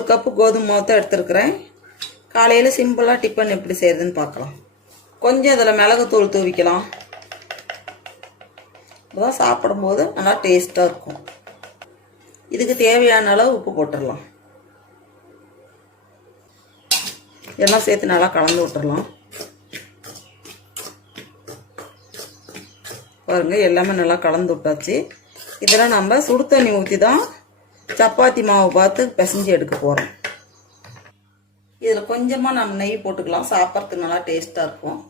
1 cup கோதுமை மாவு தான் எடுத்துருக்கிறேன். காலையில் சிம்பிளாக டிஃபன் எப்படி செய்கிறதுன்னு பார்க்கலாம். கொஞ்சம் இதில் மிளகுத்தூள் தூவிக்கலாம். அப்போதான் சாப்பிடும்போது நல்லா டேஸ்ட்டாக இருக்கும். இதுக்கு தேவையான அளவு உப்பு போட்டுடலாம். எல்லாம் சேர்த்து நல்லா கலந்து விட்டுடலாம். பாருங்கள், எல்லாமே நல்லா கலந்து விட்டாச்சு. இதெல்லாம் நம்ம சுடு தண்ணி ஊற்றி தான் சப்பாத்தி மாவு பார்த்து பிசைஞ்சு எடுக்க போகிறோம். இதில் கொஞ்சமாக நம்ம நெய் போட்டுக்கலாம். சாப்பிட்றதுக்கு நல்லா டேஸ்ட்டாக இருக்கும்.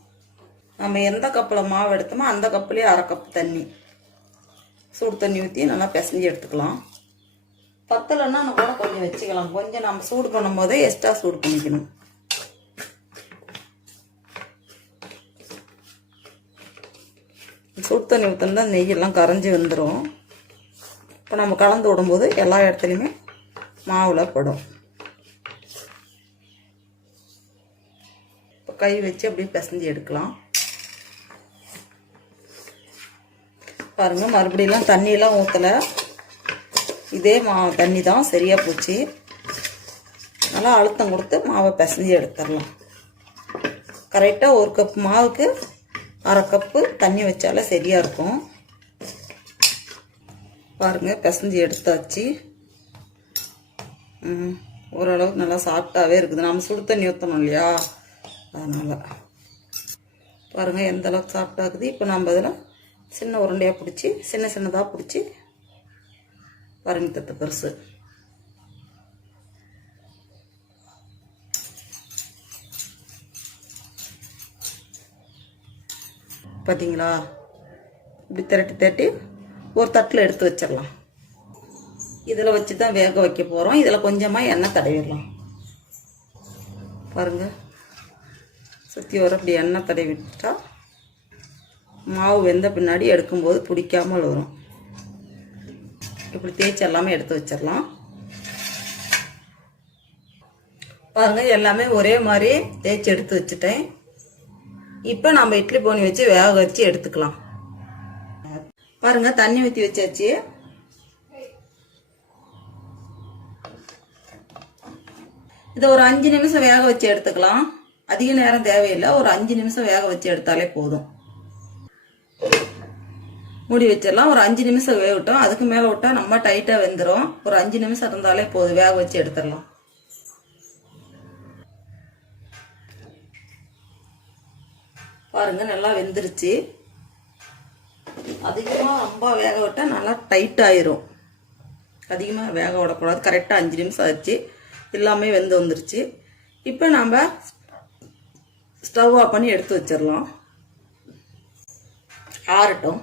நம்ம எந்த கப்பில் மாவு எடுத்தோமோ அந்த கப்புலேயே 1/2 கப் தண்ணி சுடு தண்ணி ஊற்றி நல்லா பிசைஞ்சு எடுத்துக்கலாம். பத்தலைன்னா நம்ம கூட கொஞ்சம் வச்சுக்கலாம். கொஞ்சம் நம்ம சூடு பண்ணும் போதே எக்ஸ்ட்ரா சூடு பண்ணிக்கணும். சுடு தண்ணி ஊற்றினா நெய்யெல்லாம் கரைஞ்சி வந்துடும். இப்போ நம்ம கலந்து விடும்போது எல்லா இடத்துலையுமே மாவில் படும். இப்போ கை வச்சு அப்படியே பிசைஞ்சு எடுக்கலாம். பாருங்கள், மறுபடியெல்லாம் தண்ணியெல்லாம் ஊற்றலை. இதே தண்ணி தான் சரியாக போச்சு. நல்லா அழுத்தம் கொடுத்து மாவை பிசைஞ்சு எடுத்துடலாம். கரெக்டாக 1 கப் மாவுக்கு 1/2 கப்பு தண்ணி வச்சாலே சரியாக இருக்கும். பாருங்கள், பிசைஞ்சு எடுத்தாச்சு. ஓரளவுக்கு நல்லா சாஃப்டாகவே இருக்குது. நம்ம சுடு தண்ணி ஊற்றணும் இல்லையா, அதனால் பாருங்கள் எந்த அளவுக்கு சாஃப்டாக இருக்குது. இப்போ நம்ம இதில் சின்ன உருண்டையாக பிடிச்சி சின்னதாக பிடிச்சி பாருங்க, தட்டு பெருசு. பார்த்தீங்களா, இப்படி திரட்டி ஒரு தட்டில் எடுத்து வச்சிடலாம். இதில் வச்சு தான் வேக வைக்க போகிறோம். இதில் கொஞ்சமாக எண்ணெய் தடவிடலாம். பாருங்கள், சுற்றி வர அப்படி எண்ணெய் தடவிட்டா மாவு வெந்த பின்னாடி எடுக்கும்போது பிடிக்காமல் வரும். இப்படி தேய்ச்சி எல்லாமே எடுத்து வச்சிடலாம். பாருங்கள், எல்லாமே ஒரே மாதிரி தேய்ச்சி எடுத்து வச்சுட்டேன். இப்போ நம்ம இட்லி போனி வச்சு வேக வச்சு எடுத்துக்கலாம். பாருங்கள், தண்ணி ஊற்றி வச்சாச்சு. இதை ஒரு 5 நிமிஷம் வேக வச்சு எடுத்துக்கலாம். அதிக நேரம் தேவையில்லை. ஒரு 5 நிமிஷம் வேக வச்சு எடுத்தாலே போதும். மூடி வச்சிடலாம். ஒரு 5 நிமிஷம் வேகட்டும். அதுக்கு மேலே விட்டால் நம்ம டைட்டாக வெந்துடும். ஒரு 5 நிமிஷம் இருந்தாலே போதும். வேக வச்சு எடுத்துடலாம். பாருங்க, நல்லா வெந்துருச்சு. அதிகமாக ரொம்ப வேக விட்டால் நல்லா டைட் ஆயிரும். அதிகமாக வேக விடக்கூடாது. கரெக்டாக 5 நிமிஷம் ஆச்சு. எல்லாமே வெந்து வந்துருச்சு. இப்போ நம்ம ஸ்டவ் ஆஃப் பண்ணி எடுத்து வச்சிடலாம். ஆறட்டும்.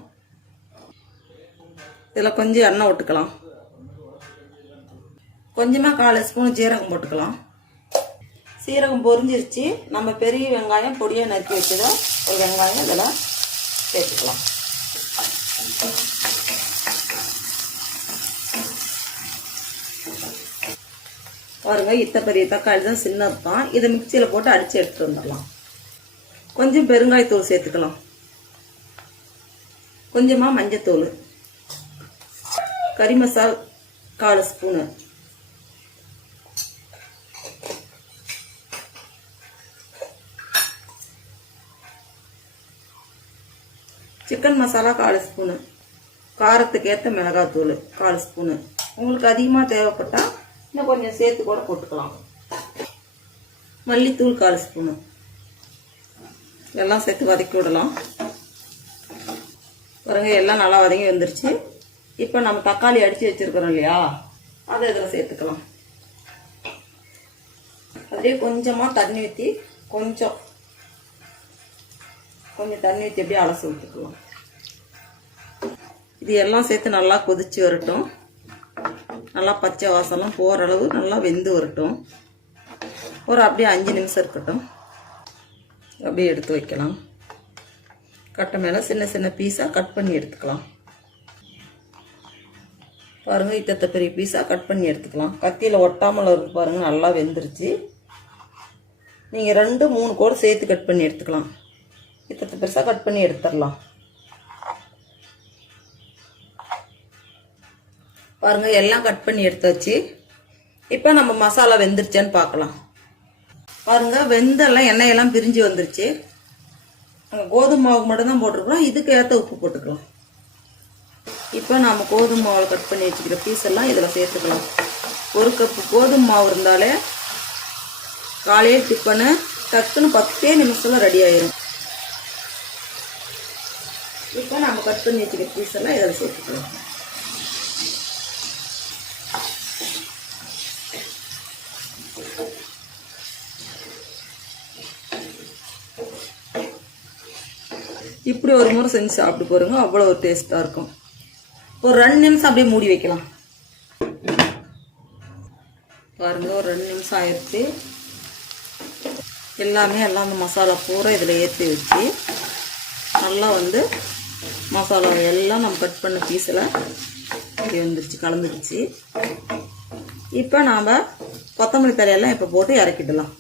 இதில் கொஞ்சம் எண்ணெய் விட்டுக்கலாம். கொஞ்சமாக 1/4 ஸ்பூன் ஜீரகம் போட்டுக்கலாம். சீரகம் பொரிஞ்சிருச்சு. நம்ம பெரிய வெங்காயம் பொடியாக நறுக்கி வச்சதோ ஒரு வெங்காயம் இதெல்லாம் சேர்த்துக்கலாம். பாருங்க, இத்த பெரிய தக்காளி தான், சின்னது தான். இதை மிக்சியில் போட்டு அடித்து எடுத்துட்டு வந்துடலாம். கொஞ்சம் பெருங்காயத்தூள் சேர்த்துக்கலாம். கொஞ்சமாக மஞ்சத்தூள், கறி மசால் 1/4 ஸ்பூனு, சிக்கன் மசாலா 1/4 ஸ்பூனு, காரத்துக்கு ஏற்ற மிளகாத்தூள் 1/4 ஸ்பூனு. உங்களுக்கு அதிகமாக தேவைப்பட்டால் இன்னும் கொஞ்சம் சேர்த்து கூட போட்டுக்கலாம். மல்லித்தூள் 1/4 ஸ்பூனு. எல்லாம் சேர்த்து வதக்கி விடலாம். பாருங்க, எல்லாம் நல்லா வதங்கி வந்துருச்சு. இப்போ நம்ம தக்காளி அடித்து வச்சுருக்கிறோம் இல்லையா, அதை இதில் சேர்த்துக்கலாம். அப்படியே கொஞ்சமாக தண்ணி ஊற்றி கொஞ்சம் தண்ணி ஊற்றி அப்படியே அலசி விட்டுக்கலாம். இது எல்லாம் சேர்த்து நல்லா கொதிச்சு வரட்டும். நல்லா பச்சை வாசலாம் போகிற அளவு நல்லா வெந்து வரட்டும். ஒரு அப்படியே 5 நிமிஷம் இருக்கட்டும். அப்படியே எடுத்து வைக்கலாம். கட்டை மேலே சின்ன பீஸாக கட் பண்ணி எடுத்துக்கலாம். பாருங்கள், இத்தத்தை பெரிய பீஸாக கட் பண்ணி எடுத்துக்கலாம். கத்தியில் ஒட்டாமல் இருக்கு. பாருங்கள், நல்லா வெந்துருச்சு. நீங்கள் 2-3 கூட சேர்த்து கட் பண்ணி எடுத்துக்கலாம். இத்தத்தை பெருசாக கட் பண்ணி எடுத்துடலாம். பாருங்கள், எல்லாம் கட் பண்ணி எடுத்தாச்சு. இப்போ நம்ம மசாலா வெந்துருச்சான்னு பார்க்கலாம். பாருங்க, வெந்தெல்லாம் எண்ணெயெல்லாம் பிரிஞ்சு வந்துருச்சு. கோதுமை மாவு மட்டும் தான் போட்டிருக்கிறோம். இதுக்கு ஏற்ற உப்பு போட்டுக்கலாம். இப்போ நம்ம கோதுமை மாவில் கட் பண்ணி வச்சுக்கிற பீஸ் எல்லாம் இதில் சேர்த்துக்கலாம். 1 கப்பு கோதுமை மாவு இருந்தாலே காலையில் டிஃபனு டக்குன்னு 10 நிமிஷத்துல ரெடி ஆயிரும். இப்போ நம்ம கட் பண்ணி வச்சுக்கிற பீஸ் எல்லாம் இதில் சேர்த்துக்கலாம். இப்படி ஒரு முறை செஞ்சு சாப்பிட்டு பாருங்க, அவ்வளோ ஒரு டேஸ்ட்டாக இருக்கும். ஒரு 2 நிமிஷம் அப்படியே மூடி வைக்கலாம். பாருங்க, ஒரு 2 நிமிஷம் ஆயிடுச்சு. எல்லாம் அந்த மசாலா பூரா இதில் ஏற்றி வச்சு நல்லா வந்து மசாலா எல்லாம் நம்ம கட் பண்ண பீஸில் இப்படி வந்துருச்சு, கலந்துடுச்சு. இப்போ நாம் கொத்தமல்லி தழையெல்லாம் இப்போ போட்டு இறக்கிடலாம்.